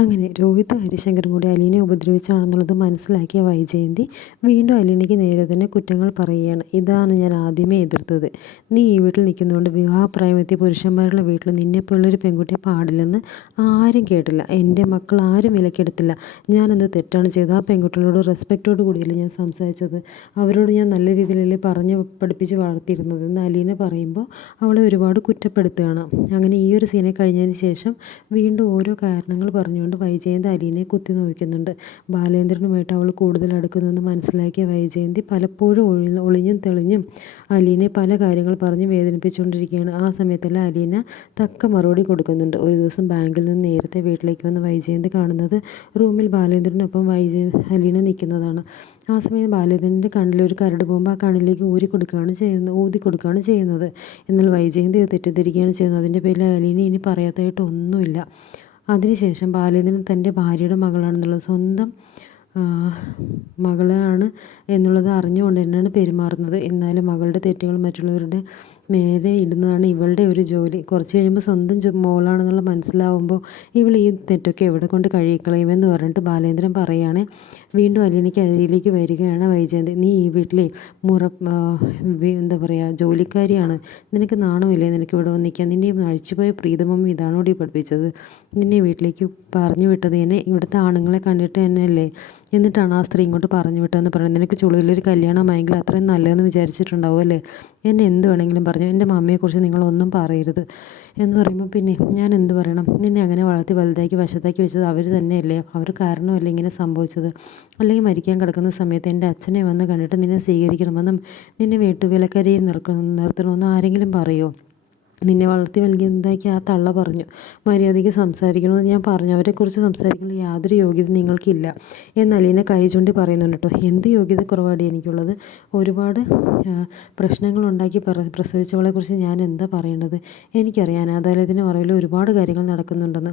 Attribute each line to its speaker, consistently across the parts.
Speaker 1: അങ്ങനെ രോഹിത് ഹരിശങ്കർ കൂടി അലീനെ ഉപദ്രവിച്ചാണെന്നുള്ളത് മനസ്സിലാക്കിയ വൈജയന്തി വീണ്ടും അലീനയ്ക്ക് നേരെ തന്നെ കുറ്റങ്ങൾ പറയുകയാണ്. ഇതാണ് ഞാൻ ആദ്യമേ എതിർത്തത്. നീ ഈ വീട്ടിൽ നിൽക്കുന്നതുകൊണ്ട് വിവാഹപ്രായമെത്തിയ പുരുഷന്മാരുടെ വീട്ടിൽ നിന്നെപ്പോലുള്ളൊരു പെൺകുട്ടിയെ പാടില്ലെന്ന് ആരും കേട്ടില്ല. എന്റെ മക്കൾ ആരും വിലക്കെടുത്തില്ല. ഞാനെന്ത് തെറ്റാണ് ചെയ്തത്? ആ പെൺകുട്ടികളോട് റെസ്പെക്റ്റോട് കൂടിയല്ലേ ഞാൻ സംസാരിച്ചത്? അവരോട് ഞാൻ നല്ല രീതിയിലല്ലേ പറഞ്ഞ് പഠിപ്പിച്ച് വളർത്തിയിരുന്നത് എന്ന് അലീന പറയുമ്പോൾ അവളെ ഒരുപാട് കുറ്റപ്പെടുത്തുകയാണ്. അങ്ങനെ ഈ ഒരു സീനെ കഴിഞ്ഞതിന് ശേഷം വീണ്ടും ഓരോ കാരണങ്ങൾ പറഞ്ഞുകൊണ്ട് വൈജയന്തി അലീനയെ കുത്തി നോക്കുന്നുണ്ട് ബാലേന്ദ്രനുമായിട്ട് അവൾ കൂടുതൽ അടുക്കുന്നെന്ന് മനസ്സിലാക്കിയ വൈജയന്തി പലപ്പോഴും ഒഴി ഒളിഞ്ഞും തെളിഞ്ഞും അലീനെ പല കാര്യങ്ങൾ പറഞ്ഞ് വേദനിപ്പിച്ചുകൊണ്ടിരിക്കുകയാണ്. ആ സമയത്തെല്ലാം അലീന തക്ക മറുപടി കൊടുക്കുന്നുണ്ട്. ഒരു ദിവസം ബാങ്കിൽ നിന്ന് നേരത്തെ വീട്ടിലേക്ക് വന്ന വൈജയന്തി കാണുന്നത് റൂമിൽ ബാലേന്ദ്രനൊപ്പം വൈജയ അലീന നിൽക്കുന്നതാണ്. ആ സമയം ബാലേന്ദ്രന്റെ കണ്ണിലൊരു കരട് പോകുമ്പോൾ ആ കണ്ണിലേക്ക് ഊരി കൊടുക്കുകയാണ് ചെയ്യുന്നത് ഊതി കൊടുക്കുകയാണ് ചെയ്യുന്നത്. എന്നാൽ വൈജയന്തി തെറ്റിദ്ധരിക്കുകയാണ് ചെയ്യുന്നത്. അതിന്റെ പേരിൽ അലീന ഇനി പറയാത്തതായിട്ട് ഒന്നുമില്ല. അതിനുശേഷം ബാലേന്ദ്രൻ തന്റെ ഭാര്യയുടെ മകളാണെന്നുള്ളത് സ്വന്തം മകളാണ് എന്നുള്ളത് അറിഞ്ഞുകൊണ്ട് തന്നെയാണ് പെരുമാറുന്നത്. എന്നാലും മകളുടെ തെറ്റുകൾ മറ്റുള്ളവരുടെ മേലെ ഇടുന്നതാണ് ഇവളുടെ ഒരു ജോലി. കുറച്ച് കഴിയുമ്പോൾ സ്വന്തം മോളാണെന്നുള്ള മനസ്സിലാവുമ്പോൾ ഇവൾ ഈ തെറ്റൊക്കെ എവിടെ കൊണ്ട് കഴിയിക്കളയുമെന്ന് പറഞ്ഞിട്ട് ബാലേന്ദ്രൻ പറയുകയാണ് വീണ്ടും അലീനയ്ക്ക് അരിയിലേക്ക് വരികയാണ് വൈജയന്തി. നീ ഈ വീട്ടിലെ മുറ എന്താ പറയുക ജോലിക്കാരിയാണ്. നിനക്ക് നാണമില്ലേ? നിനക്ക് ഇവിടെ വന്നിരിക്കാൻ നിന്നെ അഴിച്ചുപോയ പ്രീതമമ്മ ഇതാണോടി പഠിപ്പിച്ചത്? നിന്നെ വീട്ടിലേക്ക് പറഞ്ഞു വിട്ടത് എന്നെ. ഇവിടുത്തെ ആണുങ്ങളെ കണ്ടിട്ട് തന്നെയല്ലേ? എന്നിട്ടാണ് ആ സ്ത്രീ ഇങ്ങോട്ട് പറഞ്ഞു വിട്ടതെന്ന് പറയുന്നത്. നിനക്ക് ചുളിയിലൊരു കല്യാണമായെങ്കിൽ അത്രയും നല്ലതെന്ന് വിചാരിച്ചിട്ടുണ്ടാവും അല്ലേ? എന്നെ എന്ത് വേണമെങ്കിലും പറഞ്ഞു. എന്റെ മമ്മിയെക്കുറിച്ച് നിങ്ങളൊന്നും പറയരുത് എന്ന് പറയുമ്പോൾ പിന്നെ ഞാൻ എന്ത് പറയണം? നിന്നെ അങ്ങനെ വളർത്തി വലുതാക്കി വശത്താക്കി വെച്ചത് അവർ തന്നെയല്ലേ? അവർ കാരണമല്ലേ ഇങ്ങനെ സംഭവിച്ചത്? അല്ലെങ്കിൽ മരിക്കാൻ കിടക്കുന്ന സമയത്ത് എന്റെ അച്ഛനെ വന്ന് കണ്ടിട്ട് നിന്നെ സ്വീകരിക്കണമെന്നും നിന്നെ വീട്ടുവിലക്കരയിൽ നിർക്കണം നിർത്തണമെന്നും ആരെങ്കിലും പറയുമോ നിന്നെ വളർത്തി വലുതാക്കി ആ തള്ള പറഞ്ഞു. മര്യാദയ്ക്ക് സംസാരിക്കണമെന്ന് ഞാൻ പറഞ്ഞു. അവരെക്കുറിച്ച് സംസാരിക്കുന്ന യാതൊരു യോഗ്യത നിങ്ങൾക്കില്ല. എന്ന് അലീന കൈ ചൂണ്ടി പറയുന്നുണ്ട് കേട്ടോ. എന്ത് യോഗ്യത കുറവാടി എനിക്കുള്ളത്? ഒരുപാട് പ്രശ്നങ്ങൾ ഉണ്ടാക്കി പ്രസവിച്ചവളെക്കുറിച്ച് ഞാൻ എന്താ പറയേണ്ടത്? എനിക്കറിയാം. അനാഥാലയത്തിന്റെ മറവിൽ ഒരുപാട് കാര്യങ്ങൾ നടക്കുന്നുണ്ടെന്ന്.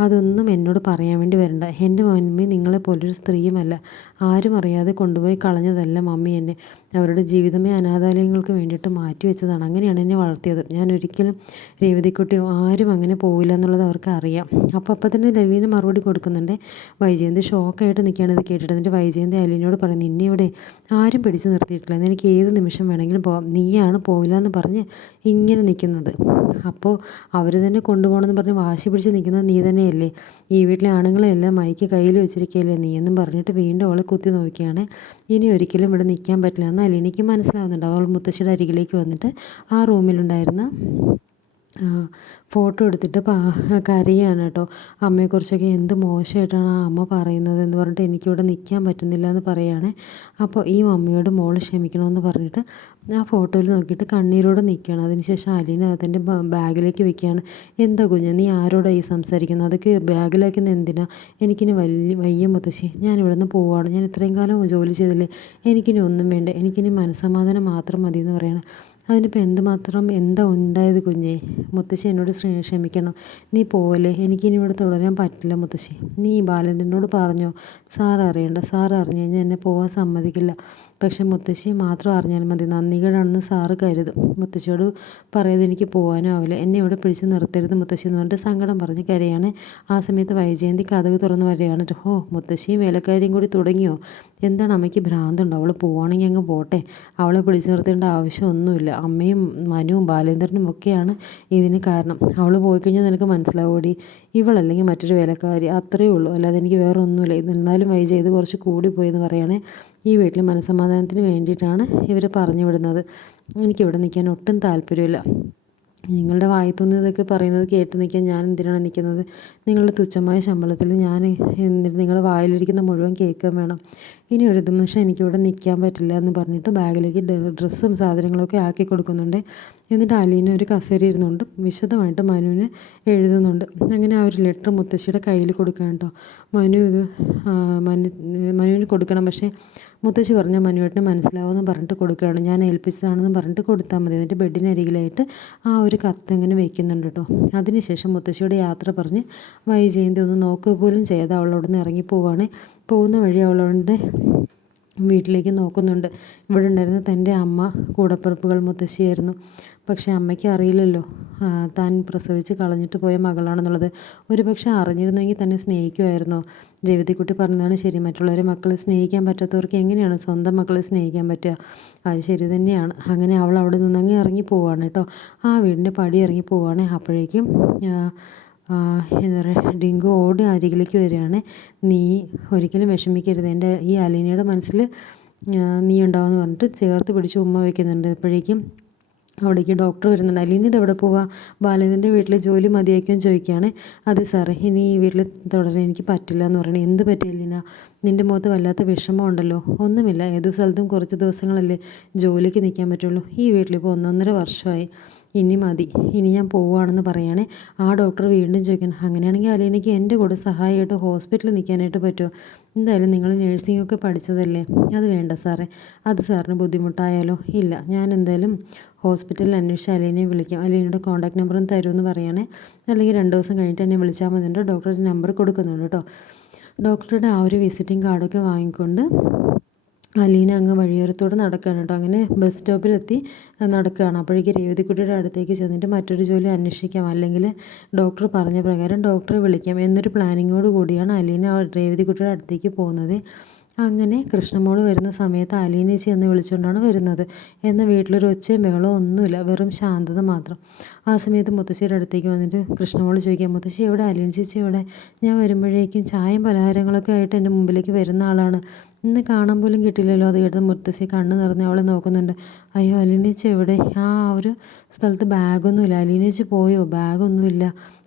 Speaker 1: അതൊന്നും എന്നോട് പറയാൻ വേണ്ടി വരണ്ട. എന്റെ മമ്മി നിങ്ങളെപ്പോലൊരു സ്ത്രീയുമല്ല. ആരും അറിയാതെ കൊണ്ടുപോയി കളഞ്ഞതല്ല മമ്മി എന്നെ. അവരുടെ ജീവിതമേ അനാഥാലയങ്ങൾക്ക് വേണ്ടിയിട്ട് മാറ്റി വെച്ചതാണ്. അങ്ങനെയാണ് എന്നെ വളർത്തിയത്. ഞാൻ ഒരിക്കലും രേവതിക്കുട്ടിയോ ആരും അങ്ങനെ പോവില്ല എന്നുള്ളത് അവർക്ക് അറിയാം. അപ്പോൾ അപ്പം തന്നെ ലലീന മറുപടി കൊടുക്കുന്നുണ്ട്. വൈജയന്ത് ഷോക്കായിട്ട് നിൽക്കുകയാണ് ഇത് കേട്ടിട്ട്. എന്നിട്ട് വൈജയന്ത് അലീനയോട് പറയുന്നു നിന്നെ ഇവിടെ ആരും പിടിച്ചു നിർത്തിയിട്ടില്ല. എനിക്ക് ഏത് നിമിഷം വേണമെങ്കിലും പോകാം നീയാണ് പോവില്ല എന്ന് പറഞ്ഞ് ഇങ്ങനെ നിൽക്കുന്നത്. അപ്പോൾ അവർ തന്നെ കൊണ്ടുപോകണമെന്ന് പറഞ്ഞ് വാശി പിടിച്ച് നിൽക്കുന്നത് നീ തന്നെയല്ലേ? ഈ വീട്ടിലെ ആണുങ്ങളെല്ലാം മൈക്ക് കയ്യിൽ വെച്ചിരിക്കുകയല്ലേ നീ എന്നും പറഞ്ഞിട്ട് വീണ്ടും അവളെ കുത്തി നോക്കിയാണ്. ഇനി ഒരിക്കലും ഇവിടെ നിൽക്കാൻ പറ്റില്ല. എന്ന് എനിക്ക് മനസ്സിലാവുന്നുണ്ട്. അവൾ മുത്തശ്ശിയുടെ അരികിലേക്ക് വന്നിട്ട് ആ റൂമിലുണ്ടായിരുന്ന ഫോട്ടോ എടുത്തിട്ട് കരയാണ് കേട്ടോ. അമ്മയെക്കുറിച്ചൊക്കെ എന്ത് മോശമായിട്ടാണ് ആ അമ്മ പറയുന്നത് എന്ന് പറഞ്ഞിട്ട് എനിക്കിവിടെ നിൽക്കാൻ പറ്റുന്നില്ല എന്ന് പറയുകയാണ്. അപ്പോൾ ഈ മമ്മിയോട് മോൾ ക്ഷമിക്കണമെന്ന് പറഞ്ഞിട്ട് ആ ഫോട്ടോയിൽ നോക്കിയിട്ട് കണ്ണീരോടെ നിൽക്കുകയാണ്. അതിനുശേഷം അലീന അതിന്റെ ബാഗിലേക്ക് വെക്കുകയാണ്. എന്താ കുഞ്ഞ് നീ ആരോടാണ് ഈ സംസാരിക്കുന്നത്? അതൊക്കെ ബാഗിലാക്കുന്ന എന്തിനാ? എനിക്കിനി വലിയ വയ്യ മുത്തശ്ശി. ഞാൻ ഇവിടെ നിന്ന് പോവുകയാണ് ഞാൻ ഇത്രയും കാലം ജോലി ചെയ്തില്ലേ? എനിക്കിനി ഒന്നും വേണ്ട. എനിക്കിനി മനസ്സമാധാനം മാത്രം മതി എന്ന് പറയണം. അതിനിപ്പോൾ എന്തുമാത്രം എന്താ ഉണ്ടായത് കുഞ്ഞേ? മുത്തശ്ശി എന്നോട് ക്ഷമിക്കണം. നീ പോവല്ലേ? എനിക്കിനി ഇവിടെ തുടരാൻ പറ്റില്ല മുത്തശ്ശി. നീ ബാലേന്ദ്രനോട് പറഞ്ഞോ? സാർ അറിയണ്ട. സാർ അറിഞ്ഞു കഴിഞ്ഞാൽ എന്നെ പോകാൻ സമ്മതിക്കില്ല. പക്ഷെ മുത്തശ്ശി മാത്രം അറിഞ്ഞാൽ മതി. നന്ദികേടാണെന്ന് സാറ് കരുതും. മുത്തശ്ശിയോട് പറയാതെ എനിക്ക് പോകാനും ആവില്ല. എന്നെ ഇവിടെ പിടിച്ച് നിർത്തരുത് മുത്തശ്ശി എന്ന് പറഞ്ഞിട്ട് സങ്കടം പറഞ്ഞ് കരയാണ്. ആ സമയത്ത് വൈജയന്തി കഥക് തുറന്ന് വരികയാണ് ഓ മുത്തശ്ശിയും വേലക്കാരിയും കൂടി തുടങ്ങിയോ? എന്താണ് അമ്മയ്ക്ക് ഭ്രാന്തുണ്ടോ? അവൾ പോവാണെങ്കിൽ അങ്ങ് പോട്ടെ. അവളെ പിടിച്ചു നിർത്തേണ്ട ആവശ്യമൊന്നുമില്ല. അമ്മയും മനുവും ബാലേന്ദ്രനും ഒക്കെയാണ് ഇതിന് കാരണം. അവൾ പോയി കഴിഞ്ഞാൽ നിനക്ക് മനസ്സിലാവൂടി? ഇവളല്ലെങ്കിൽ മറ്റൊരു വേലക്കാരി. അത്രയേ ഉള്ളൂ. അല്ലാതെ എനിക്ക് വേറെ ഒന്നുമില്ല എന്നാലും വൈജ ഇത് കുറച്ച് കൂടിപ്പോയി എന്ന് പറയുകയാണെങ്കിൽ ഈ വീട്ടിൽ മനസ്സമാധാനത്തിന് വേണ്ടിയിട്ടാണ് ഇവർ പറഞ്ഞു വിടുന്നത് എനിക്കിവിടെ നിൽക്കാൻ ഒട്ടും താല്പര്യമില്ല. നിങ്ങളുടെ വായി ഇതൊക്കെ പറയുന്നത് കേട്ട് നിൽക്കാൻ ഞാൻ എന്തിനാണ് നിൽക്കുന്നത് നിങ്ങളുടെ തുച്ഛമായ ശമ്പളത്തിൽ ഞാൻ എന്നിട്ട് നിങ്ങളുടെ വായിലിരിക്കുന്ന മുഴുവൻ കേൾക്കാൻ വേണം. ഇനി ഒരു നിമിഷം എനിക്കിവിടെ നിൽക്കാൻ പറ്റില്ല എന്ന് പറഞ്ഞിട്ട് ബാഗിലേക്ക് ഡ്രസ്സും സാധനങ്ങളൊക്കെ ആക്കി കൊടുക്കുന്നുണ്ട്. എന്നിട്ട് അലീന ഒരു കസേര ഇരുന്നുകൊണ്ട് വിശദമായിട്ട് മനുവിന് എഴുതുന്നുണ്ട്. അങ്ങനെ ആ ഒരു ലെറ്റർ മുത്തശ്ശിയുടെ കയ്യിൽ കൊടുക്കാൻ കേട്ടോ. മനു ഇത് മനു മനുവിന് കൊടുക്കണം. പക്ഷേ മുത്തശ്ശി പറഞ്ഞ മനുവേട്ടന് മനസ്സിലാവുമെന്ന് പറഞ്ഞിട്ട് കൊടുക്കുകയാണ്. ഞാൻ ഏൽപ്പിച്ചതാണെന്ന് പറഞ്ഞിട്ട് കൊടുത്താൽ മതി. എന്നിട്ട് ബെഡിനരികിലായിട്ട് ആ ഒരു കത്ത് ഇങ്ങനെ വെക്കുന്നുണ്ട് കേട്ടോ. അതിനുശേഷം മുത്തശ്ശിയുടെ യാത്ര പറഞ്ഞ് വൈജയന്തി ഒന്ന് നോക്കുക പോലും ചെയ്ത് അവളോട് നിന്ന് ഇറങ്ങി പോകുന്ന വഴി അവളോടെ വീട്ടിലേക്ക് നോക്കുന്നുണ്ട്. ഇവിടെ ഉണ്ടായിരുന്ന തന്റെ അമ്മ കൂടപ്പിറപ്പുകൾ മുത്തശ്ശിയായിരുന്നു. പക്ഷേ അമ്മയ്ക്ക് അറിയില്ലല്ലോ. താൻ പ്രസവിച്ച് കളഞ്ഞിട്ട് പോയ മകളാണെന്നുള്ളത്. ഒരു പക്ഷേ അറിഞ്ഞിരുന്നെങ്കിൽ തന്നെ സ്നേഹിക്കുമായിരുന്നോ. രേവതിക്കുട്ടി പറഞ്ഞതാണ് ശരി. മറ്റുള്ളവരെ മക്കളെ സ്നേഹിക്കാൻ പറ്റാത്തവർക്ക് എങ്ങനെയാണ് സ്വന്തം മക്കളെ സ്നേഹിക്കാൻ പറ്റുക? അത് ശരി തന്നെയാണ്. അങ്ങനെ അവൾ അവിടെ നിന്നങ്ങ് ഇറങ്ങി പോവാണ് കേട്ടോ. ആ വീടിന്റെ പടി ഇറങ്ങി പോവാണ്. അപ്പോഴേക്കും എന്താ പറയുക ഡിങ്കു ഓടി അരികിലേക്ക് വരികയാണ്. നീ ഒരിക്കലും വിഷമിക്കരുത്. എന്റെ ഈ അലീനയുടെ മനസ്സിൽ നീ ഉണ്ടാവുമെന്ന് പറഞ്ഞിട്ട് ചേർത്ത് പിടിച്ച് ഉമ്മ വയ്ക്കുന്നുണ്ട്. അപ്പോഴേക്കും അവിടേക്ക് ഡോക്ടർ വരുന്നുണ്ട്. അല്ലെങ്കിൽ ഇത് എവിടെ പോവുക ബാലേന്ദ്രന്റെ വീട്ടിൽ ജോലി മതിയാക്കാൻ ചോദിക്കുകയാണ്. അതെ സാറേ ഇനി ഈ വീട്ടിൽ തുടരാൻ എനിക്ക് പറ്റില്ല എന്ന് പറയണേ. എന്ത് പറ്റി അലീന? നിന്റെ മുഖത്ത് വല്ലാത്ത വിഷമം ഉണ്ടല്ലോ. ഒന്നുമില്ല. ഏത് സ്ഥലത്തും കുറച്ച് ദിവസങ്ങളല്ലേ ജോലിക്ക് നിൽക്കാൻ പറ്റുള്ളൂ. ഈ വീട്ടിലിപ്പോൾ ഒന്നൊന്നര വർഷമായി. ഇനി മതി. ഇനി ഞാൻ പോവുകയാണെന്ന് പറയുകയാണെ ആ ഡോക്ടർ വീണ്ടും ചോദിക്കണം അങ്ങനെയാണെങ്കിൽ അലീനയ്ക്ക് എന്റെ കൂടെ സഹായമായിട്ട് ഹോസ്പിറ്റലിൽ നിൽക്കാനായിട്ട് പറ്റുമോ? എന്തായാലും നിങ്ങൾ നേഴ്സിംഗ് ഒക്കെ പഠിച്ചതല്ലേ? അത് വേണ്ട സാറേ. അത് സാറിന് ബുദ്ധിമുട്ടായാലോ? ഇല്ല. ഞാൻ എന്തായാലും ഹോസ്പിറ്റലിൽ അന്വേഷിച്ച് അലീനയെ വിളിക്കാം. അലീനയുടെ കോൺടാക്ട് നമ്പറും തരുമെന്ന് പറയുകയാണെ അല്ലെങ്കിൽ രണ്ട് ദിവസം കഴിഞ്ഞിട്ട് എന്നെ വിളിച്ചാൽ മതി. ഡോക്ടറുടെ നമ്പർ കൊടുക്കുന്നുണ്ട് കേട്ടോ. ഡോക്ടറുടെ ആ ഒരു വിസിറ്റിംഗ് കാർഡൊക്കെ വാങ്ങിക്കൊണ്ട് അലീന അങ്ങ് വഴിയോരത്തോടെ നടക്കുകയാണ് കേട്ടോ. അങ്ങനെ ബസ് സ്റ്റോപ്പിലെത്തി നടക്കുകയാണ്. അപ്പോഴേക്ക് രേവതിക്കുട്ടിയുടെ അടുത്തേക്ക് ചെന്നിട്ട് മറ്റൊരു ജോലി അന്വേഷിക്കാം. അല്ലെങ്കിൽ ഡോക്ടർ പറഞ്ഞ പ്രകാരം ഡോക്ടറെ വിളിക്കാം എന്നൊരു പ്ലാനിങ്ങോട് കൂടിയാണ് അലീന രേവതിക്കുട്ടിയുടെ അടുത്തേക്ക് പോകുന്നത്. അങ്ങനെ കൃഷ്ണമോൾ വരുന്ന സമയത്ത് അലീനേച്ചി എന്ന് വിളിച്ചുകൊണ്ടാണ് വരുന്നത്. എന്നാൽ വീട്ടിലൊരു ഒച്ചയും ബഹളവും ഒന്നുമില്ല. വെറും ശാന്തത മാത്രം. ആ സമയത്ത് മുത്തശ്ശിയുടെ അടുത്തേക്ക് വന്നിട്ട് കൃഷ്ണമോൾ ചോദിക്കാം മുത്തശ്ശി എവിടെ? അലീന ചേച്ചി എവിടെ? ഞാൻ വരുമ്പോഴേക്കും ചായയും പലഹാരങ്ങളൊക്കെ ആയിട്ട് എന്റെ മുമ്പിലേക്ക് വരുന്ന ആളാണ്. ഇന്ന് കാണാൻ പോലും കിട്ടില്ലല്ലോ. അത് കേട്ട് മുത്തശ്ശി കണ്ണ് നിറഞ്ഞ് അവളെ നോക്കുന്നുണ്ട്. അയ്യോ അലീനേച്ചി എവിടെ? ആ ഒരു സ്ഥലത്ത് ബാഗൊന്നുമില്ല. അലീനേച്ചി പോയോ? ബാഗൊന്നുമില്ല.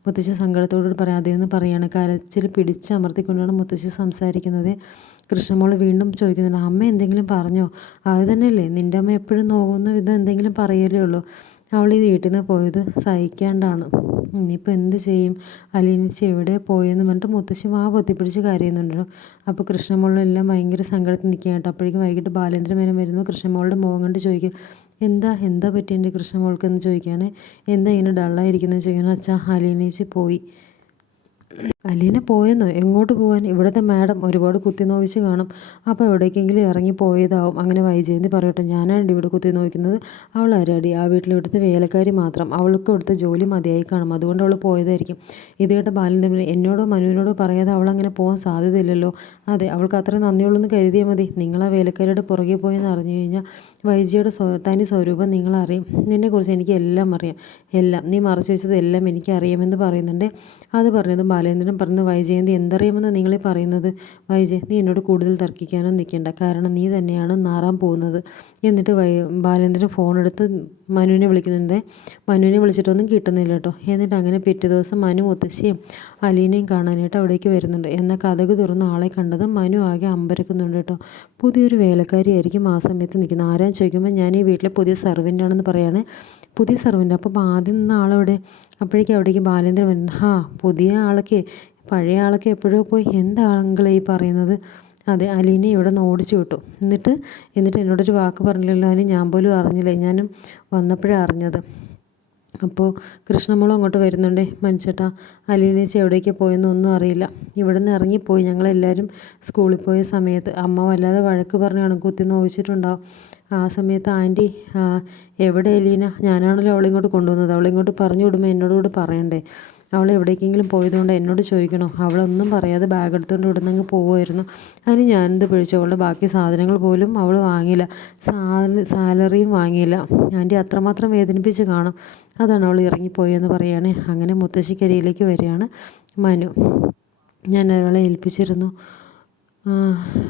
Speaker 1: മുത്തശ്ശി സങ്കടത്തോട് പറയാം അതേന്ന് പറയാണ്. കരച്ചിൽ പിടിച്ചമർത്തിക്കൊണ്ടാണ് മുത്തശ്ശി സംസാരിക്കുന്നത്. കൃഷ്ണമോൾ വീണ്ടും ചോദിക്കുന്നുണ്ട് അമ്മ എന്തെങ്കിലും പറഞ്ഞോ? അത് തന്നെയല്ലേ. നിന്റെ അമ്മ എപ്പോഴും നോക്കുന്ന വിധം എന്തെങ്കിലും പറയലേ ഉള്ളൂ. അവൾ ഈ വീട്ടിൽ നിന്ന് പോയത് സഹിക്കാണ്ടാണ്. ഇനിയിപ്പോൾ എന്ത് ചെയ്യും? അലീനിച്ച് എവിടെ പോയെന്ന് പറഞ്ഞിട്ട് മുത്തശ്ശി വാ പൊത്തിപ്പിടിച്ച് കരയുന്നുണ്ടല്ലോ അപ്പോൾ കൃഷ്ണമോളെല്ലാം ഭയങ്കര സങ്കടത്തിൽ നിൽക്കുക കേട്ടോ. അപ്പോഴേക്കും വൈകിട്ട് ബാലേന്ദ്രമേനൻ വരുമ്പോൾ കൃഷ്ണമോളുടെ മുഖം കണ്ട് ചോദിക്കും എന്താ എന്താ പറ്റി എന്റെ കൃഷ്ണമോൾക്ക്? എന്ന് ചോദിക്കുകയാണ് എന്താ ഇങ്ങനെ ഡള്ളായിരിക്കുന്നത് ചോദിക്കണം അച്ഛാ അലീനേച്ചി പോയി. അലീന പോയെന്നോ? എങ്ങോട്ട് പോകാൻ ഇവിടുത്തെ മാഡം ഒരുപാട് കുത്തി നോവിച്ച് കാണും. അപ്പോൾ എവിടേക്കെങ്കിലും ഇറങ്ങി പോയതാവും. അങ്ങനെ വൈജയന്തി പറയട്ടെ ഞാനാണ് ഇവിടെ കുത്തി നോക്കുന്നത് അവൾ അരാടി. ആ വീട്ടിൽ ഇവിടുത്തെ വേലക്കാരി മാത്രം. അവൾക്ക് ഇവിടുത്തെ ജോലി മതിയായി കാണും. അതുകൊണ്ട് അവൾ പോയതായിരിക്കും. ഇത് കേട്ട ബാലൻ എന്നോടോ മനുവിനോടോ പറയാതെ അവൾ അങ്ങനെ പോകാൻ സാധ്യതയില്ലല്ലോ. അതെ അവൾക്ക് അത്ര നന്ദിയുള്ളൂ എന്ന് കരുതിയാൽ മതി. നിങ്ങൾ ആ വേലക്കാരിയുടെ പുറകെ പോയെന്ന് അറിഞ്ഞു കഴിഞ്ഞാൽ വൈജിയുടെ തനി സ്വരൂപം നിങ്ങളറിയും നിന്നെക്കുറിച്ച് എനിക്ക് എല്ലാം അറിയാം. എല്ലാം. നീ മറച്ചു വെച്ചത് എല്ലാം എനിക്കറിയാമെന്ന് പറയുന്നുണ്ട്. അത് പറഞ്ഞത് ബാലേന്ദ്രൻ പറഞ്ഞ് വൈജയന്തി എന്തറിയാമെന്ന് നിങ്ങളെ പറയുന്നത്? വൈജയ നീ എന്നോട് കൂടുതൽ തർക്കിക്കാനോ നിൽക്കേണ്ട. കാരണം നീ തന്നെയാണ് നാറാൻ പോകുന്നത്. എന്നിട്ട് വൈ ബാലേന്ദ്രൻ ഫോൺ എടുത്ത് മനുവിനെ വിളിക്കുന്നുണ്ട്. മനുവിനെ വിളിച്ചിട്ടൊന്നും കിട്ടുന്നില്ല കേട്ടോ. എന്നിട്ട് അങ്ങനെ പിറ്റേ ദിവസം മനു മുത്തശ്ശിയും അലീനയും കാണാനായിട്ട് അവിടേക്ക് വരുന്നുണ്ട്. എന്ന കഥക് തുറന്ന ആളെ കണ്ടത് മനു ആകെ അമ്പരക്കുന്നുണ്ട് കേട്ടോ. പുതിയൊരു വേലക്കാരിയായിരിക്കും ആ സമയത്ത് നിൽക്കുന്നത്. ആരാൻ ചോദിക്കുമ്പോൾ ഞാൻ ഈ വീട്ടിലെ പുതിയ സർവന്റ് ആണെന്ന് പറയാണ്. പുതിയ സർവന്റ് അപ്പോൾ ആദ്യം നിന്ന ആളവിടെ അപ്പോഴേക്കും അവിടേക്ക് ബാലേന്ദ്രൻ വരുന്നത് ഹാ പുതിയ ആളൊക്കെ പഴയ ആളൊക്കെ എപ്പോഴോ പോയി. എന്താ ഈ പറയുന്നത്? അതെ അലീനെ ഇവിടെ നിന്ന് ഓടിച്ചു വിട്ടു. എന്നിട്ട് എന്നിട്ട് എന്നോടൊരു വാക്ക് പറഞ്ഞില്ലല്ലോ അതിന് ഞാൻ പോലും അറിഞ്ഞില്ല. ഞാനും വന്നപ്പോഴേ അറിഞ്ഞത്. അപ്പോൾ കൃഷ്ണമോളും അങ്ങോട്ട് വരുന്നുണ്ടേ. മനുഷ്യട്ടാ അലീനേച്ചി എവിടേക്ക് പോയെന്നൊന്നും അറിയില്ല. ഇവിടെ നിന്ന് ഇറങ്ങിപ്പോയി. ഞങ്ങളെല്ലാവരും സ്കൂളിൽ പോയ സമയത്ത് അമ്മ വല്ലാതെ വഴക്ക് പറഞ്ഞാണ് കുത്തി നോവിച്ചിട്ടുണ്ടാവും ആ സമയത്ത് ആന്റി എവിടെ എലീന ഞാനാണല്ലോ അവളിങ്ങോട്ട് കൊണ്ടുവന്നത്. അവളിങ്ങോട്ട് പറഞ്ഞു വിടുമ്പോൾ എന്നോട് കൂടെ പറയണ്ടേ? അവൾ എവിടേക്കെങ്കിലും പോയതുകൊണ്ട് എന്നോട് ചോദിക്കണോ? അവളൊന്നും പറയാതെ ബാഗ് എടുത്തുകൊണ്ട് ഇവിടെ നിന്ന് പോകുമായിരുന്നു അതിന് ഞാനെന്ത് പിഴിച്ചു അവളുടെ ബാക്കി സാധനങ്ങൾ പോലും അവൾ വാങ്ങിയില്ല. സാലറിയും വാങ്ങിയില്ല. ആന്റി അത്രമാത്രം വേദനിപ്പിച്ച് കാണും. അതാണ് അവൾ ഇറങ്ങിപ്പോയെന്ന് പറയുകയാണ് അങ്ങനെ മുത്തശ്ശിക്കരിയിലേക്ക് വരികയാണ് മനു. ഞാൻ ഒരാളെ ഏൽപ്പിച്ചിരുന്നു.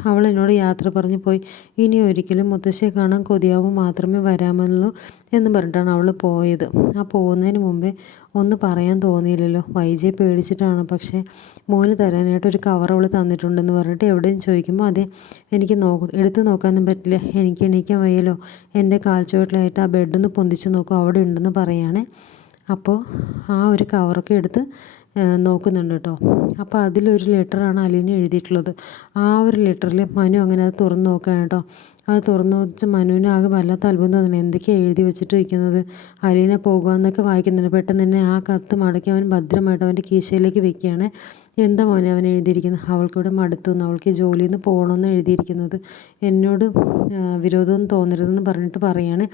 Speaker 1: അവൾ എന്നോട് യാത്ര പറഞ്ഞു പോയി. ഇനി ഒരിക്കലും മുത്തശ്ശിയെ കാണാൻ കൊതിയാവും മാത്രമേ വരാമല്ലോ എന്ന് പറഞ്ഞിട്ടാണ് അവൾ പോയത്. ആ പോകുന്നതിന് മുമ്പേ ഒന്ന് പറയാൻ തോന്നിയില്ലല്ലോ. വൈജയെ പേടിച്ചിട്ടാണ്. പക്ഷേ മോന് തരാനായിട്ട് ഒരു കവർ അവൾ തന്നിട്ടുണ്ടെന്ന് പറഞ്ഞിട്ട് എവിടെയും ചോദിക്കുമ്പോൾ അതെ എനിക്ക് നോക്ക് എടുത്തു നോക്കാനൊന്നും പറ്റില്ല. എനിക്ക് എണീക്കാൻ വയ്യല്ലോ. എന്റെ കാൽച്ചുവട്ടിലായിട്ട് ആ ബെഡൊന്ന് പൊന്തിച്ച് നോക്കും. അവിടെ ഉണ്ടെന്ന് പറയുകയാണേ അപ്പോൾ ആ ഒരു കവറൊക്കെ എടുത്ത് നോക്കുന്നുണ്ട് കേട്ടോ അപ്പോൾ അതിലൊരു ലെറ്ററാണ് അലീന എഴുതിയിട്ടുള്ളത്. ആ ഒരു ലെറ്ററിൽ മനു അങ്ങനെ അത് തുറന്ന് നോക്കുകയാണ് കേട്ടോ അത് തുറന്ന് വെച്ച് മനുവിന് ആകെ വല്ലാത്ത അത്ഭുതം തന്നെ. എന്തൊക്കെയാണ് എഴുതി വെച്ചിട്ടിരിക്കുന്നത്? അലീന പോകുക എന്നൊക്കെ വായിക്കുന്നുണ്ട്. പെട്ടെന്ന് തന്നെ ആ കത്ത് മടക്കി അവൻ ഭദ്രമായിട്ട് അവന്റെ കീശയിലേക്ക് വെക്കുകയാണ്. എന്താ മോനെ അവൻ എഴുതിയിരിക്കുന്നത്? അവൾക്കിവിടെ മടുത്തു എന്ന് അവൾക്ക് ജോലിയിൽ നിന്ന് പോകണമെന്ന് എഴുതിയിരിക്കുന്നത്. എന്നോട് വിരോധമൊന്നും തോന്നരുതെന്ന് പറഞ്ഞിട്ട് പറയാണ്.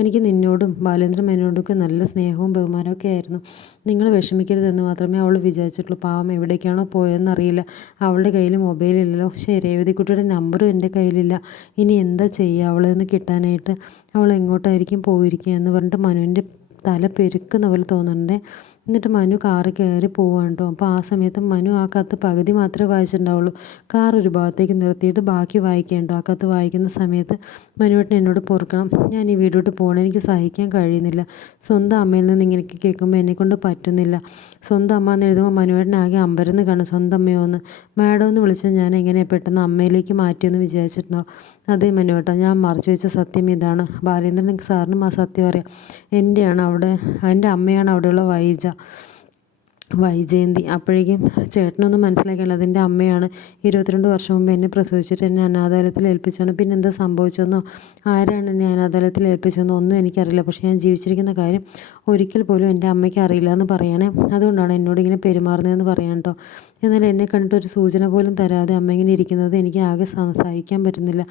Speaker 1: എനിക്ക് നിന്നോടും ബാലേന്ദ്രൻ എന്നോടൊക്കെ നല്ല സ്നേഹവും ബഹുമാനമൊക്കെ ആയിരുന്നു. നിങ്ങൾ വിഷമിക്കരുതെന്ന് മാത്രമേ അവൾ വിചാരിച്ചിട്ടുള്ളൂ. പാവം എവിടേക്കാണോ പോയതെന്നറിയില്ല അവളുടെ കയ്യിൽ മൊബൈലില്ലല്ലോ ശരി രേവതിക്കുട്ടിയുടെ നമ്പറും എന്റെ കയ്യിലില്ല. ഇനി എന്താ ചെയ്യുക അവളെ നിന്ന് കിട്ടാനായിട്ട്? അവൾ എങ്ങോട്ടായിരിക്കും പോയിരിക്കുക എന്ന് പറഞ്ഞിട്ട് മനുവിന്റെ തല പെരുക്കുന്ന പോലെ തോന്നുന്നുണ്ട്. എന്നിട്ട് മനു കാറിൽ കയറി പോവാണ് കേട്ടോ. അപ്പോൾ ആ സമയത്ത് മനു ആ കത്ത് പകുതി മാത്രമേ വായിച്ചിട്ടുണ്ടാവുള്ളൂ. കാർ ഒരു ഭാഗത്തേക്ക് നിർത്തിയിട്ട് ബാക്കി വായിക്കേണ്ടോ ആ കത്ത് വായിക്കുന്ന സമയത്ത് മനുവേട്ടൻ എന്നോട് പൊറുക്കണം. ഞാൻ ഈ വീടോട്ട് പോകണം. എനിക്ക് സഹിക്കാൻ കഴിയുന്നില്ല. സ്വന്തം അമ്മയിൽ നിന്ന് ഇങ്ങനെയൊക്കെ കേൾക്കുമ്പോൾ എന്നെക്കൊണ്ട് പറ്റുന്നില്ല. സ്വന്തം അമ്മ എന്ന് എഴുതുമ്പോൾ മനുവേട്ടൻ ആകെ അമ്പരന്ന് കാണും. സ്വന്തം അമ്മയോ എന്ന് മാഡം എന്ന് വിളിച്ചാൽ ഞാൻ എങ്ങനെ പെട്ടെന്ന് അമ്മയിലേക്ക് മാറ്റിയെന്ന് വിചാരിച്ചിട്ടുണ്ടോ അതേ മനുവേട്ടാ ഞാൻ മറച്ചു വെച്ച സത്യം ഇതാണ്. ബാലേന്ദ്രൻ സാറിനും ആ സത്യം അറിയാം. എന്റെയാണ് അവിടെ എന്റെ അമ്മയാണ് അവിടെയുള്ള വൈജ. വൈജയന്തി. അപ്പോഴേക്കും ചേട്ടനൊന്നും മനസ്സിലാക്കിയില്ല. അതെന്റെ അമ്മയാണ് ഇരുപത്തിരണ്ട് വർഷം മുമ്പ് എന്നെ പ്രസവിച്ചിട്ട് എന്നെ അനാഥാലയത്തിൽ ഏൽപ്പിച്ചാണ് പിന്നെ എന്താ സംഭവിച്ചതെന്നോ? ആരാണ് എന്നെ അനാഥാലയത്തിൽ ഏൽപ്പിച്ചതെന്നോ ഒന്നും എനിക്കറിയില്ല. പക്ഷേ ഞാൻ ജീവിച്ചിരിക്കുന്ന കാര്യം ഒരിക്കൽ പോലും എന്റെ അമ്മയ്ക്ക് അറിയില്ല എന്ന് പറയണേ. അതുകൊണ്ടാണ് എന്നോട് ഇങ്ങനെ പെരുമാറുന്നതെന്ന് പറയാൻ കേട്ടോ എന്നാൽ എന്നെ കണ്ടിട്ട് ഒരു സൂചന പോലും തരാതെ അമ്മ ഇങ്ങനെ ഇരിക്കുന്നത് എനിക്ക് ആകെ സഹായിക്കാൻ പറ്റുന്നില്ല.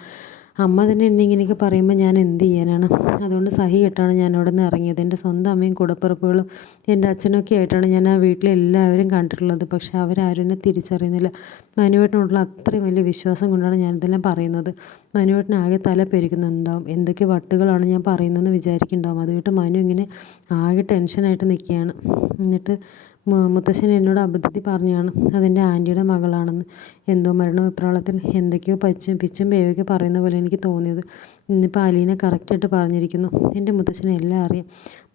Speaker 1: അമ്മ തന്നെ എന്നെ ഇങ്ങനെയൊക്കെ പറയുമ്പോൾ ഞാൻ എന്ത് ചെയ്യാനാണ്? അതുകൊണ്ട് സഹി കെട്ടാണ് ഞാൻ അവിടെ നിന്ന് ഇറങ്ങിയത്. എന്റെ സ്വന്തം അമ്മയും കൂടപ്പിറപ്പുകളും എന്റെ അച്ഛനൊക്കെ ആയിട്ടാണ് ഞാൻ ആ വീട്ടിലെ എല്ലാവരും കണ്ടിട്ടുള്ളത്. പക്ഷേ അവരാരും എന്നെ തിരിച്ചറിയുന്നില്ല. മനുവേട്ടനോടുള്ള അത്രയും വലിയ വിശ്വാസം കൊണ്ടാണ് ഞാനിതെല്ലാം പറയുന്നത്. മനുവേട്ടനാകെ തല പെരുക്കുന്നുണ്ടാവും എന്തൊക്കെ വട്ടുകളാണ് ഞാൻ പറയുന്നതെന്ന് വിചാരിക്കുന്നുണ്ടാവും. അത് കേട്ട് മനു ഇങ്ങനെ ആകെ ടെൻഷനായിട്ട് നിൽക്കുകയാണ്. എന്നിട്ട് മുത്തശ്ശൻ എന്നോട് അബദ്ധത്തിൽ പറഞ്ഞതാണ് അതെന്റെ ആന്റിയുടെ മകളാണെന്ന്. എന്തോ മരണവിപ്രാളത്തിൽ എന്തൊക്കെയോ പച്ചും പിച്ചും പേയൊക്കെ പറയുന്ന പോലെ എനിക്ക് തോന്നിയത്. ഇന്നിപ്പോൾ അലീന കറക്റ്റായിട്ട് പറഞ്ഞിരിക്കുന്നു. എന്റെ മുത്തശ്ശൻ എല്ലാം അറിയാം.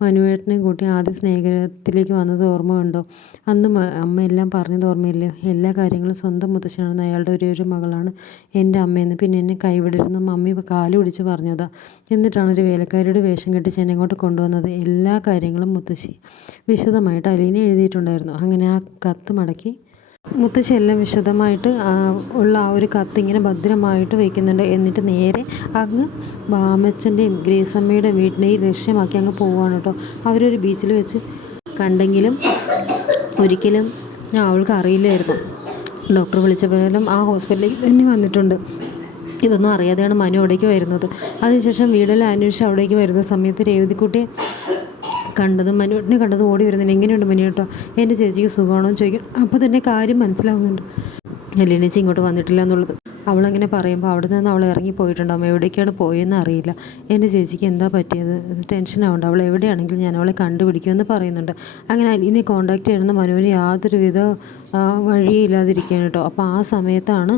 Speaker 1: മനുവേട്ടനെയും കൂട്ടി ആദ്യ സ്നേഹത്തിലേക്ക് വന്നത് ഓർമ്മയുണ്ടോ അന്ന് അമ്മ എല്ലാം പറഞ്ഞത് ഓർമ്മയില്ലേ? എല്ലാ കാര്യങ്ങളും സ്വന്തം മുത്തശ്ശനാണെന്ന് അയാളുടെ ഒരേ ഒരു മകളാണ് എന്റെ അമ്മയെന്ന്. പിന്നെ എന്നെ കൈവിടരുന്ന മമ്മി കാൽ പിടിച്ച് പറഞ്ഞതാ. എന്നിട്ടാണ് ഒരു വേലക്കാരിയുടെ വേഷം കെട്ടി എന്നെ ഇങ്ങോട്ട് കൊണ്ടുവന്നത്. എല്ലാ കാര്യങ്ങളും മുത്തശ്ശി വിശദമായിട്ട് അലീന എഴുതിയിട്ടുണ്ടായിരുന്നു. അങ്ങനെ ആ കത്ത് മടക്കി മുത്തശ്ശി എല്ലാം വിശദമായിട്ട് ഉള്ള ആ ഒരു കത്ത് ഇങ്ങനെ ഭദ്രമായിട്ട് വയ്ക്കുന്നുണ്ട് എന്നിട്ട് നേരെ അങ്ങ് ബാമച്ചന്റെയും ഗ്രേസമ്മയുടെയും വീട്ടിനെയും ലക്ഷ്യമാക്കി അങ്ങ് പോവുകയാണ് കേട്ടോ. അവരൊരു ബീച്ചിൽ വെച്ച് കണ്ടെങ്കിലും ഒരിക്കലും ഞാൻ അവൾക്ക് അറിയില്ലായിരുന്നു. ഡോക്ടർ വിളിച്ചപ്പോഴും ആ ഹോസ്പിറ്റലിലേക്ക് തന്നെ വന്നിട്ടുണ്ട്. ഇതൊന്നും അറിയാതെയാണ് മനു അവിടേക്ക് വരുന്നത്. അതിനുശേഷം വീടെല്ലാം അന്വേഷിച്ച് അവിടേക്ക് വരുന്ന സമയത്ത് രേവതിക്കുട്ടിയെ കണ്ടതും മനുവേട്ടനെ കണ്ടതും ഓടി വരുന്നതിന് എങ്ങനെയുണ്ട് മനുവേട്ടോ എന്റെ ചേച്ചിക്ക് സുഖമാണോ എന്ന് ചോദിക്കും. അപ്പോൾ തന്നെ കാര്യം മനസ്സിലാവുന്നുണ്ട്. ചേച്ചി ഇങ്ങോട്ട് വന്നിട്ടില്ല എന്നുള്ളത്. അവളങ്ങനെ പറയുമ്പോൾ അവിടെ നിന്ന് അവൾ ഇറങ്ങി പോയിട്ടുണ്ടാകും എവിടേക്കാണ് പോയെന്ന് അറിയില്ല. എന്റെ ചേച്ചിക്ക് എന്താ പറ്റിയത്? ടെൻഷൻ ആവണ്ട. അവൾ എവിടെയാണെങ്കിലും ഞാൻ അവളെ കണ്ടുപിടിക്കുമെന്ന് പറയുന്നുണ്ട്. അങ്ങനെ അലീനെ കോൺടാക്ട് ചെയ്യണമെന്ന് മനുവിന് യാതൊരുവിധ വഴിയില്ലാതിരിക്കുകയാണ് കേട്ടോ. അപ്പോൾ ആ സമയത്താണ്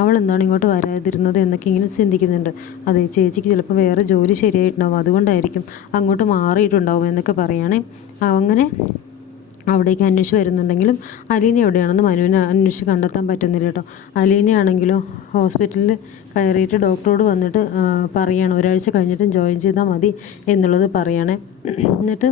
Speaker 1: അവൾ എന്താണ് ഇങ്ങോട്ട് വരാതിരുന്നത് എന്നൊക്കെ ഇങ്ങനെ ചിന്തിക്കുന്നുണ്ട്. അതെ ചേച്ചിക്ക് ചിലപ്പോൾ വേറെ ജോലി ശരിയായിട്ടുണ്ടാവും. അതുകൊണ്ടായിരിക്കും അങ്ങോട്ട് മാറിയിട്ടുണ്ടാവും എന്നൊക്കെ പറയുകയാണെ അങ്ങനെ അവിടേക്ക് അന്വേഷിച്ച് വരുന്നുണ്ടെങ്കിലും അലീന എവിടെയാണെന്ന് മനുവിനെ അന്വേഷിച്ച് കണ്ടെത്താൻ പറ്റുന്നില്ല കേട്ടോ. അലീനയാണെങ്കിലോ ഹോസ്പിറ്റലിൽ കയറിയിട്ട് ഡോക്ടറോട് വന്നിട്ട് പറയുകയാണ് ഒരാഴ്ച കഴിഞ്ഞിട്ടും ജോയിൻ ചെയ്താൽ മതി എന്നുള്ളത് പറയുകയാണേ എന്നിട്ട്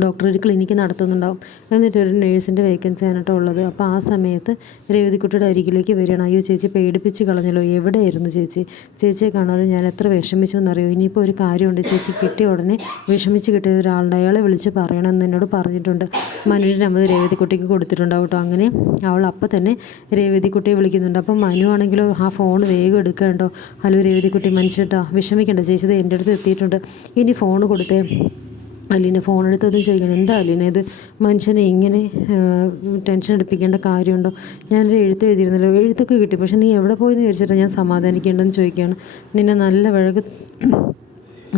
Speaker 1: ഡോക്ടർ ഒരു ക്ലിനിക്ക് നടത്തുന്നുണ്ടാവും. എന്നിട്ട് ഒരു നേഴ്സിന്റെ വേക്കൻസി ആയിട്ടോ ഉള്ളത്. അപ്പോൾ ആ സമയത്ത് രേവതിക്കുട്ടിയുടെ അരികിലേക്ക് വരികയാണ്. അയ്യോ ചേച്ചി പേടിപ്പിച്ച് കളഞ്ഞല്ലോ. എവിടെയായിരുന്നു ചേച്ചി? ചേച്ചിയെ കാണാതെ ഞാൻ എത്ര വിഷമിച്ചു എന്നറിയോ? ഇനിയിപ്പോൾ ഒരു കാര്യമുണ്ട്. ചേച്ചി കിട്ടിയ ഉടനെ വിഷമിച്ച് കിട്ടിയ ഒരാളുടെ അയാളെ വിളിച്ച് പറയണമെന്ന് എന്നോട് പറഞ്ഞിട്ടുണ്ട്. മനുവിന്റെ നമ്പർ രേവതിക്കുട്ടിക്ക് കൊടുത്തിട്ടുണ്ടാവും കേട്ടോ അങ്ങനെ അവൾ അപ്പം തന്നെ രേവതിക്കുട്ടിയെ വിളിക്കുന്നുണ്ട്. അപ്പം മനു ആണെങ്കിലോ ആ ഫോൺ വേഗം എടുക്കേണ്ടോ ഹലോ രേവതിക്കുട്ടി മനുഷ്യട്ടോ വിഷമിക്കേണ്ട. ചേച്ചി എന്റെ അടുത്ത് എത്തിയിട്ടുണ്ട്. ഇനി ഫോൺ കൊടുത്തേ. അലീന ഫോൺ എടുത്തതും ചോദിക്കണം. എന്താ അലീന ഇത്? മനുഷ്യനെ ഇങ്ങനെ ടെൻഷൻ എടുപ്പിക്കേണ്ട കാര്യമുണ്ടോ? ഞാനൊരു എഴുത്ത് എഴുതിയിരുന്നല്ലോ. എഴുത്തൊക്കെ കിട്ടി. പക്ഷെ നീ എവിടെ പോയി എന്ന് വിചാരിച്ചിട്ടാണ് ഞാൻ സമാധാനിക്കേണ്ടതെന്ന് ചോദിക്കുകയാണ്. നിന്നെ നല്ല വഴക്ക്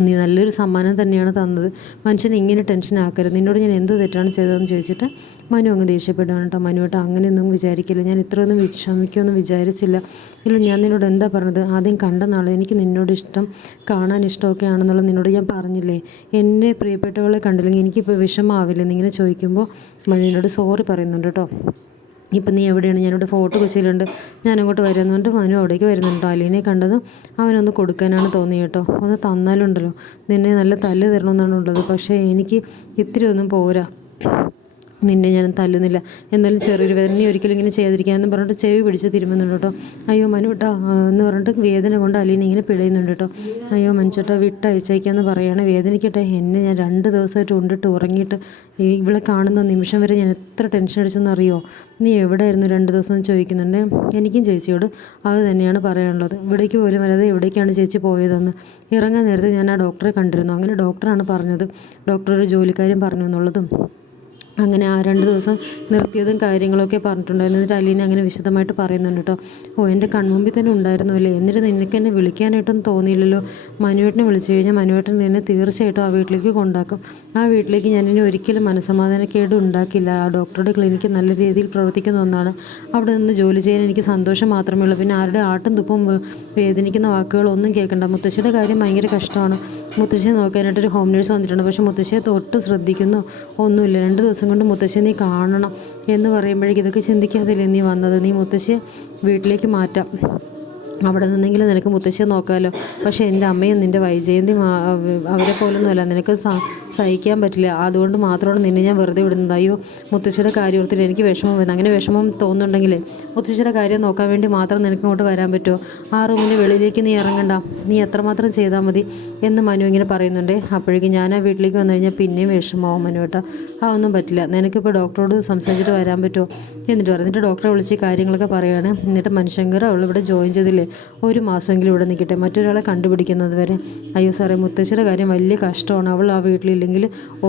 Speaker 1: നീ നല്ലൊരു സമ്മാനം തന്നെയാണ് തന്നത്. മനുഷ്യനെ ഇങ്ങനെ ടെൻഷൻ ആക്കരുത്. നിന്നോട് ഞാൻ എന്ത് തെറ്റാണ് ചെയ്തതെന്ന് ചോദിച്ചിട്ട് മനു അങ്ങ് ദേഷ്യപ്പെടുകയാണ് കേട്ടോ. മനുവേട്ട അങ്ങനെയൊന്നും വിചാരിക്കില്ല. ഞാൻ ഇത്രയൊന്നും വിഷമിക്കുമെന്ന് വിചാരിച്ചില്ല. ഇല്ല ഞാൻ നിന്നോട് എന്താ പറഞ്ഞത്? ആദ്യം കണ്ട നാളെ എനിക്ക് നിന്നോട് ഇഷ്ടം കാണാൻ ഇഷ്ടമൊക്കെ ആണെന്നുള്ളത് നിന്നോട് ഞാൻ പറഞ്ഞില്ലേ? എന്നെ പ്രിയപ്പെട്ടവളെ കണ്ടില്ലെങ്കിൽ എനിക്കിപ്പോൾ വിഷമാവില്ലെന്നിങ്ങനെ ചോദിക്കുമ്പോൾ മനുവിനോട് സോറി പറയുന്നുണ്ട് കേട്ടോ. ഇപ്പം നീ എവിടെയാണ്? ഞാനിവിടെ ഫോട്ടോ കൊച്ചിയിലുണ്ട് ഞാനങ്ങോട്ട് വരുന്നുണ്ട് മനു അവിടേക്ക് വരുന്നുണ്ടോ അലീനെ കണ്ടത് അവനൊന്ന് കൊടുക്കാനാണ് തോന്നി കേട്ടോ. ഒന്ന് തന്നാലുണ്ടല്ലോ. നിന്നെ നല്ല തല്ല് തരണമെന്നാണ് ഉള്ളത്. പക്ഷേ എനിക്ക് ഇത്തിരി ഒന്നും പോരാ. നിന്നെ ഞാൻ തല്ലുന്നില്ല. എന്നാലും ചെറിയൊരു വേദന നീ ഒരിക്കലും ഇങ്ങനെ ചെയ്യാതിരിക്കാമെന്ന് പറഞ്ഞിട്ട് ചെവി പിടിച്ച് തിരുമുന്നുണ്ട് കേട്ടോ. അയ്യോ മനുട്ടാ എന്ന് പറഞ്ഞിട്ട് വേദന കൊണ്ട് അലീന ഇങ്ങനെ പിഴയുന്നുണ്ട് കേട്ടോ. അയ്യോ മനുഷ്യട്ടോ വിട്ടയച്ചേക്കാന്ന് പറയുകയാണ് വേദനിക്കട്ടെ എന്നെ ഞാൻ രണ്ട് ദിവസമായിട്ട് ഉണ്ടിട്ട് ഉറങ്ങിയിട്ട് ഈ ഇവളെ കാണുന്ന നിമിഷം വരെ ഞാൻ എത്ര ടെൻഷൻ അടിച്ചെന്ന് അറിയോ? നീ എവിടെയായിരുന്നു രണ്ട് ദിവസം ചോദിക്കുന്നുണ്ട്. എനിക്കും ചേച്ചിയോട് അത് തന്നെയാണ് പറയാനുള്ളത്. ഇവിടേക്ക് പോലും വരാതെ എവിടേക്കാണ് ചേച്ചി പോയതെന്ന്. ഇറങ്ങാൻ നേരത്തെ ഞാൻ ആ ഡോക്ടറെ കണ്ടിരുന്നു. അങ്ങനെ ഡോക്ടറാണ് പറഞ്ഞത്. ഡോക്ടറൊരു ജോലിക്കാരും പറഞ്ഞു എന്നുള്ളതും അങ്ങനെ ആ രണ്ട് ദിവസം നിർത്തിയതും കാര്യങ്ങളൊക്കെ പറഞ്ഞിട്ടുണ്ടായിരുന്നു. എന്നിട്ട് അലീന അങ്ങനെ വിശദമായിട്ട് പറയുന്നുണ്ട് കേട്ടോ ഓ എന്റെ കൺമുമ്പിൽ തന്നെ ഉണ്ടായിരുന്നു അല്ലേ എന്നിട്ട് നിനക്ക് എന്നെ വിളിക്കാനായിട്ടൊന്നും തോന്നിയില്ലല്ലോ? മനുവേട്ടനെ വിളിച്ചു കഴിഞ്ഞാൽ മനുവേട്ടൻ നിന്നെ തീർച്ചയായിട്ടും ആ വീട്ടിലേക്ക് കൊണ്ടാക്കും. ആ വീട്ടിലേക്ക് ഞാൻ ഇനി ഒരിക്കലും മനസ്സമാധാനക്കേട് ഉണ്ടാക്കില്ല. ആ ഡോക്ടറുടെ ക്ലിനിക്ക് നല്ല രീതിയിൽ പ്രവർത്തിക്കുന്ന ഒന്നാണ്. അവിടെ നിന്ന് ജോലി ചെയ്യാൻ എനിക്ക് സന്തോഷം മാത്രമേ ഉള്ളൂ. പിന്നെ ആരുടെ ആട്ടും തുപ്പും വേദനിക്കുന്ന വാക്കുകളൊന്നും കേൾക്കണ്ട. മുത്തശ്ശിയുടെ കാര്യം ഭയങ്കര കഷ്ടമാണ്. മുത്തശ്ശിയെ നോക്കാനായിട്ട് ഒരു ഹോം നേഴ്സ് വന്നിട്ടുണ്ട്. പക്ഷേ മുത്തശ്ശിയെ തൊട്ട് ശ്രദ്ധിക്കുന്നു. ഒന്നുമില്ല. രണ്ട് ദിവസം കൊണ്ട് മുത്തശ്ശിയെ നീ കാണണം എന്ന് പറയുമ്പോഴേക്കും ഇതൊക്കെ ചിന്തിക്കാതില്ലേ നീ വന്നത്? നീ മുത്തശ്ശിയെ വീട്ടിലേക്ക് മാറ്റാം. അവിടെ നിന്നെങ്കിലും നിനക്ക് മുത്തശ്ശിയെ നോക്കാമല്ലോ പക്ഷേ എന്റെ അമ്മയും നിന്റെ വൈജയന്തി അവരെ പോലൊന്നുമല്ല. നിനക്ക് സഹിക്കാൻ പറ്റില്ല. അതുകൊണ്ട് മാത്രമാണ് നിന്നെ ഞാൻ വെറുതെ വിടുന്നത്. അയ്യോ മുത്തശ്ശിയുടെ കാര്യത്തിൽ എനിക്ക് വിഷമം വരുന്നത് അങ്ങനെ വിഷമം തോന്നുന്നുണ്ടെങ്കിൽ മുത്തശ്ശിയുടെ കാര്യം നോക്കാൻ വേണ്ടി മാത്രം നിനക്ക് ഇങ്ങോട്ട് വരാൻ പറ്റുമോ ആ റൂമിന്റെ വെളിയിലേക്ക് നീ ഇറങ്ങണ്ട. നീ എത്രമാത്രം ചെയ്താൽ മതി എന്ന് മനു ഇങ്ങനെ പറയുന്നുണ്ട്. അപ്പോഴേക്കും ഞാൻ ആ വീട്ടിലേക്ക് വന്നു കഴിഞ്ഞാൽ പിന്നെയും വിഷമമാവും മനു കേട്ടോ ആ ഒന്നും പറ്റില്ല. നിനക്കിപ്പോൾ ഡോക്ടറോട് സംസാരിച്ചിട്ട് വരാൻ പറ്റുമോ എന്നിട്ട് പറയും എന്നിട്ട് ഡോക്ടറെ വിളിച്ച് കാര്യങ്ങളൊക്കെ പറയുകയാണ്. എന്നിട്ട് മനുഷ്യങ്കർ അവൾ ഇവിടെ ജോയിൻ ചെയ്തില്ലേ? ഒരു മാസമെങ്കിലും ഇവിടെ നിൽക്കട്ടെ. മറ്റൊരാളെ കണ്ടുപിടിക്കുന്നത് വരെ. അയ്യോ സാറേ മുത്തശ്ശിയുടെ കാര്യം വലിയ കഷ്ടമാണ്. അവൾ ആ വീട്ടിലില്ലെങ്കിൽ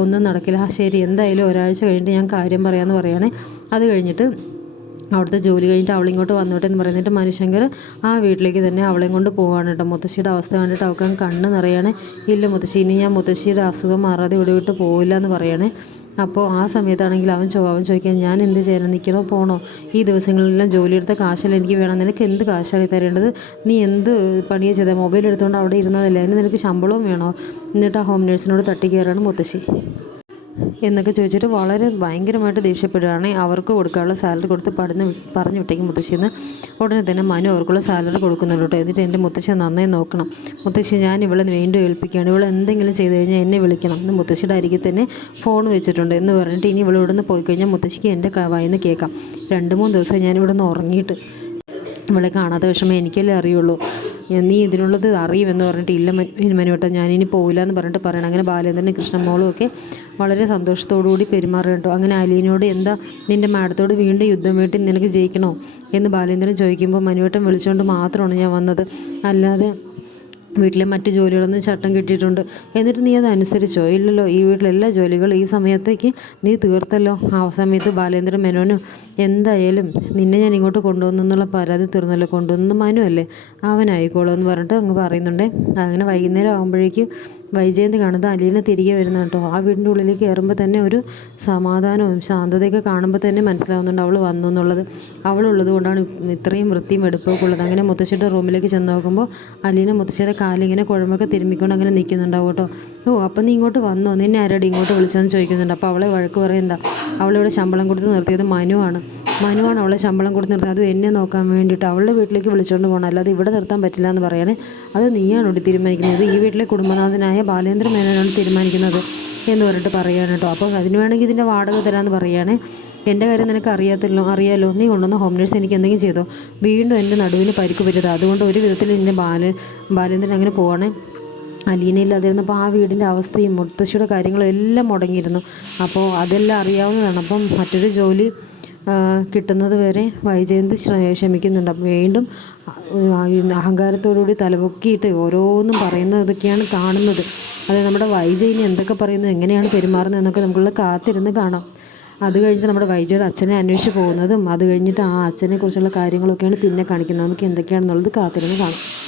Speaker 1: ഒന്നും നടക്കില്ല. ആ ശരി എന്തായാലും ഒരാഴ്ച കഴിഞ്ഞിട്ട് ഞാൻ കാര്യം പറയാമെന്ന് പറയുകയാണെ അത് കഴിഞ്ഞിട്ട് അവിടുത്തെ ജോലി കഴിഞ്ഞിട്ട് അവളിങ്ങോട്ട് വന്നോട്ടെ എന്ന് പറയുന്നിട്ട് മനുശങ്കർ ആ വീട്ടിലേക്ക് തന്നെ അവളെയും കൊണ്ട് പോവാണ് കേട്ടോ. മുത്തശ്ശിയുടെ അവസ്ഥ കണ്ടിട്ട് അവൾക്ക് കണ്ണ് നിറയാണ്. ഇല്ല മുത്തശ്ശി ഇനി ഞാൻ മുത്തശ്ശിയുടെ അസുഖം മാറാതെ ഇവിടെ വിട്ട് പോവില്ല എന്ന് പറയണേ. അപ്പോൾ ആ സമയത്താണെങ്കിൽ അവൻ ചോ അവൻ ചോദിക്കാൻ ഞാൻ എന്ത് ചെയ്യണം നിൽക്കണോ പോണോ? ഈ ദിവസങ്ങളിലെല്ലാം ജോലിയെടുത്ത കാശല്ല എനിക്ക് വേണം. നിനക്ക് എന്ത് കാശാണ് തരേണ്ടത്? നീ എന്ത് പണിയാണ് ചെയ്തത് മൊബൈൽ എടുത്തുകൊണ്ട് അവിടെ ഇരുന്നതല്ലേ? അതിന് നിനക്ക് ശമ്പളവും വേണോ? എന്നിട്ട് ആ ഹോം നേഴ്സിനോട് തട്ടിക്കയറാണ് മുത്തശ്ശി. എന്നൊക്കെ ചോദിച്ചിട്ട് വളരെ ഭയങ്കരമായിട്ട് ദേഷ്യപ്പെടുകയാണ്. അവർക്ക് കൊടുക്കാനുള്ള സാലറി കൊടുത്ത് പഠിന്ന് പറഞ്ഞു വിട്ടേക്ക് മുത്തശ്ശിന്ന്. ഉടനെ തന്നെ മനു അവർക്കുള്ള സാലറി കൊടുക്കുന്നുണ്ട് കേട്ടോ. എന്നിട്ട് എന്റെ മുത്തശ്ശി നന്നായി നോക്കണം. മുത്തശ്ശി ഞാൻ ഇവളെ വീണ്ടും ഏൽപ്പിക്കുകയാണ്. ഇവളെ എന്തെങ്കിലും ചെയ്തു കഴിഞ്ഞാൽ എന്നെ വിളിക്കണം. എന്ന് മുത്തശ്ശിയുടെ അരികിൽ തന്നെ ഫോൺ വെച്ചിട്ടുണ്ട് എന്ന് പറഞ്ഞിട്ട് ഇനി ഇവൾ ഇവിടെ പോയി കഴിഞ്ഞാൽ മുത്തശ്ശിക്ക് എന്റെ വായിന്ന് കേൾക്കാം. രണ്ട് മൂന്ന് ദിവസം ഞാൻ ഇവിടെ നിന്ന് ഉറങ്ങിയിട്ട് ഇവളെ കാണാത്ത വിഷമം എനിക്കല്ലേ അറിയുള്ളൂ. നീ ഇതിനുള്ളത് അറിയുമെന്ന് പറഞ്ഞിട്ട് ഇല്ല മനുവട്ട ഞാനിനി പോവില്ല എന്ന് പറഞ്ഞിട്ട് പറയണം. അങ്ങനെ ബാലേന്ദ്രനും കൃഷ്ണമോളും ഒക്കെ വളരെ സന്തോഷത്തോടുകൂടി പെരുമാറുകട്ടോ അങ്ങനെ അലീനോട് എന്താ നിന്റെ മാഡത്തോട് വീണ്ടും യുദ്ധം വീട്ടിൽ നിനക്ക് ജയിക്കണോ എന്ന് ബാലേന്ദ്രൻ ചോദിക്കുമ്പോൾ മനുവട്ടം വിളിച്ചുകൊണ്ട് മാത്രമാണ് ഞാൻ വന്നത്. അല്ലാതെ വീട്ടിലെ മറ്റ് ജോലികളൊന്നും ചട്ടം കിട്ടിയിട്ടുണ്ട്. എന്നിട്ട് നീ അത് അനുസരിച്ചോ ഇല്ലല്ലോ ഈ വീട്ടിലെല്ലാ ജോലികളും ഈ സമയത്തേക്ക് നീ തീർത്തല്ലോ. ആ സമയത്ത് ബാലേന്ദ്രൻ മേനോനും എന്തായാലും നിന്നെ ഞാൻ ഇങ്ങോട്ട് കൊണ്ടുവന്നു എന്നുള്ള പരാതി തീർന്നല്ലോ. കൊണ്ടുവന്നു മനുവല്ലേ അവനായിക്കോളൂ എന്ന് പറഞ്ഞിട്ട് അങ്ങ് പറയുന്നുണ്ട്. അങ്ങനെ വൈകുന്നേരം ആകുമ്പോഴേക്കും വൈജയന്തി കാണുന്നത് അലീനെ തിരികെ വരുന്ന കേട്ടോ. ആ വീടിന്റെ ഉള്ളിലേക്ക് കയറുമ്പോൾ തന്നെ ഒരു സമാധാനവും ശാന്തതയൊക്കെ കാണുമ്പോൾ തന്നെ മനസ്സിലാവുന്നുണ്ട് അവൾ വന്നു എന്നുള്ളത്. അവളുള്ളത് കൊണ്ടാണ് ഇത്രയും വൃത്തിയും വെടുപ്പൊക്കെ ഉള്ളത്. അങ്ങനെ മുത്തശ്ശിയുടെ റൂമിലേക്ക് ചെന്ന് നോക്കുമ്പോൾ അലീനെ മുത്തശ്ശിയുടെ കാലിങ്ങനെ കുഴമ്പൊക്കെ തിരുമ്മിക്കൊണ്ട് അങ്ങനെ നിൽക്കുന്നുണ്ടാവും കേട്ടോ. ഓ അപ്പം നീ ഇങ്ങോട്ട് വന്നോ? നിന്നെ ആരാടി ഇങ്ങോട്ട് വിളിച്ചതെന്ന് ചോദിക്കുന്നുണ്ട്. അപ്പോൾ അവളെ വഴക്ക് പറയണ്ട. അവളിവിടെ ശമ്പളം കൊടുത്ത് നിർത്തിയത് മനുവാണ്. മനുവാണ് അവളെ ശമ്പളം കൊടുത്ത് നിർത്തിയത്. അതും എന്നെ നോക്കാൻ വേണ്ടിയിട്ട് അവളുടെ വീട്ടിലേക്ക് വിളിച്ചുകൊണ്ട് പോകണം അല്ലാതെ ഇവിടെ നിർത്താൻ പറ്റില്ല എന്ന് പറയണേ. അത് നീയാണ് ഇവിടെ തീരുമാനിക്കുന്നത്. ഈ വീട്ടിലെ കുടുംബനാഥനായ ബാലേന്ദ്ര മേനോനാണ് തീരുമാനിക്കുന്നത് എന്ന് പറഞ്ഞിട്ട് പറയുകയാണ് കേട്ടോ. അപ്പോൾ അതിന് വേണമെങ്കിൽ ഇതിന്റെ വാടക തരാമെന്ന് പറയുകയാണേ എന്റെ കാര്യം നിനക്ക് അറിയാത്തല്ലോ അറിയാലോ. നീ കൊണ്ടുവന്ന ഹോം നേഴ്സ് എനിക്ക് എന്തെങ്കിലും ചെയ്തോ? വീണ്ടും എന്റെ നടുവിന് പരിക്ക് പറ്റരുത് അതുകൊണ്ട് ഒരു വിധത്തിൽ എന്റെ ബാല ബാലേന്ദ്രൻ അങ്ങനെ പോകണേ അലീനയില്ലാതിരുന്നപ്പോൾ ആ വീടിന്റെ അവസ്ഥയും മുത്തശ്ശിയുടെ കാര്യങ്ങളും എല്ലാം മുടങ്ങിയിരുന്നു. അപ്പോൾ അതെല്ലാം അറിയാവുന്നതാണ്. അപ്പം മറ്റൊരു ജോലി കിട്ടുന്നത് വരെ വൈജയന്തി ക്ഷമിക്കുന്നുണ്ട്. അപ്പം വീണ്ടും അഹങ്കാരത്തോടുകൂടി തലപൊക്കിയിട്ട് ഓരോന്നും പറയുന്നതൊക്കെയാണ് കാണുന്നത്. അതായത് നമ്മുടെ വൈജയിനി എന്തൊക്കെ പറയുന്നു? എങ്ങനെയാണ് പെരുമാറുന്നത്? എന്നൊക്കെ നമുക്കുള്ള കാത്തിരുന്ന് കാണാം. അത് കഴിഞ്ഞിട്ട് നമ്മുടെ വൈജയുടെ അച്ഛനെ അന്വേഷിച്ച് പോകുന്നതും അത് കഴിഞ്ഞിട്ട് ആ അച്ഛനെ കുറിച്ചുള്ള കാര്യങ്ങളൊക്കെയാണ് പിന്നെ കാണിക്കുന്നത്. നമുക്ക് എന്തൊക്കെയാണെന്നുള്ളത് കാത്തിരുന്ന് കാണാം.